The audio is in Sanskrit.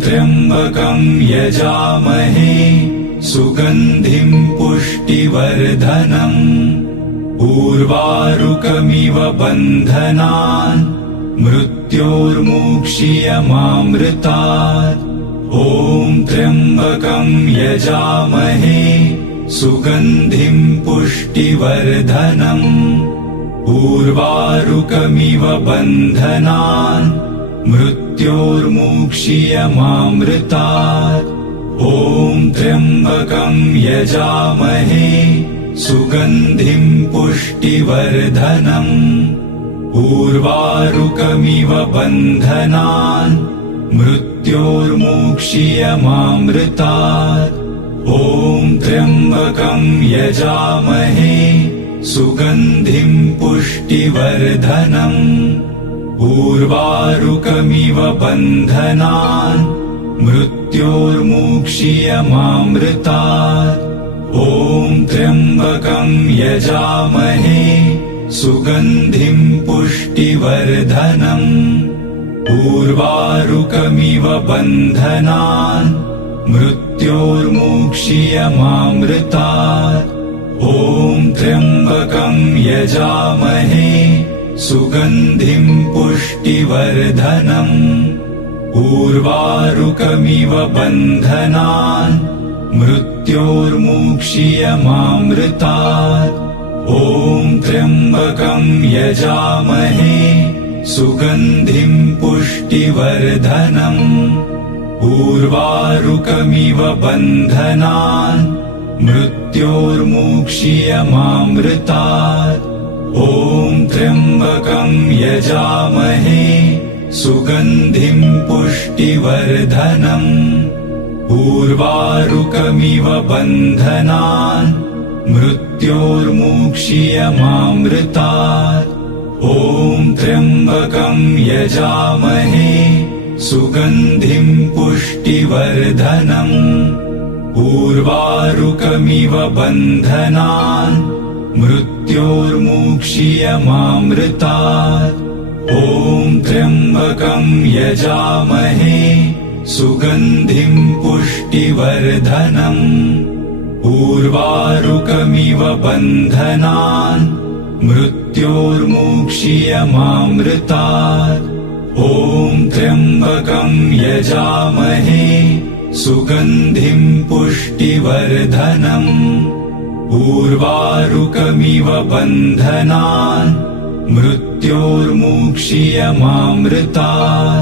त्र्यम्बकं यजामहे सुगन्धिं पुष्टिवर्धनम् उर्वारुकमिव बन्धनान् मृत्योर्मुक्षीयमामृतात्। त्र्यम्बकं यजामहे सुगन्धिं पुष्टिवर्धनम् उर्वारुकमिव बन्धनान् मृत्योर्मुक्षीयमामृतात्। त्र्यम्बकं यजामहे सुगन्धिं पुष्टिवर्धनम् उर्वारुकमिव बन्धनान् मृत्योर्मुक्षीयमामृतात्। त्र्यम्बकं यजामहे सुगन्धिं पुष्टिवर्धनम् उर्वारुकमिव बन्धनान् मृत्योर्मुक्षीयमामृतात्। त्र्यम्बकं यजामहे सुगन्धिं पुष्टिवर्धनम् उर्वारुकमिव बन्धनान् मृत्योर्मुक्षीयमामृतात्। त्र्यम्बकं यजामहे सुगन्धिं पुष्टिवर्धनम् उर्वारुकमिव बन्धनान् मृत्योर्मुक्षीयमामृतात्। त्र्यम्बकं यजामहे सुगन्धिं पुष्टिवर्धनम् उर्वारुकमिव बन्धनान् मृत्योर्मुक्षीयमामृतात्। त्र्यम्बकं यजामहे सुगन्धिं पुष्टिवर्धनम् उर्वारुकमिव बन्धनान् मृत्योर्मुक्षीयमामृतात्। त्र्यम्बकं यजामहे सुगन्धिं पुष्टिवर्धनम् उर्वारुकमिव बन्धनान् मृत्योर्मुक्षीयमामृतात्। त्र्यम्बकं यजामहे सुगन्धिं पुष्टिवर्धनम् उर्वारुकमिव बन्धनान् मृत्योर्मुक्षीयमामृतात्। त्र्यम्बकं यजामहे सुगन्धिं पुष्टिवर्धनम् उर्वारुकमिव बन्धनान् मृत्योर्मुक्षीयमामृतात्।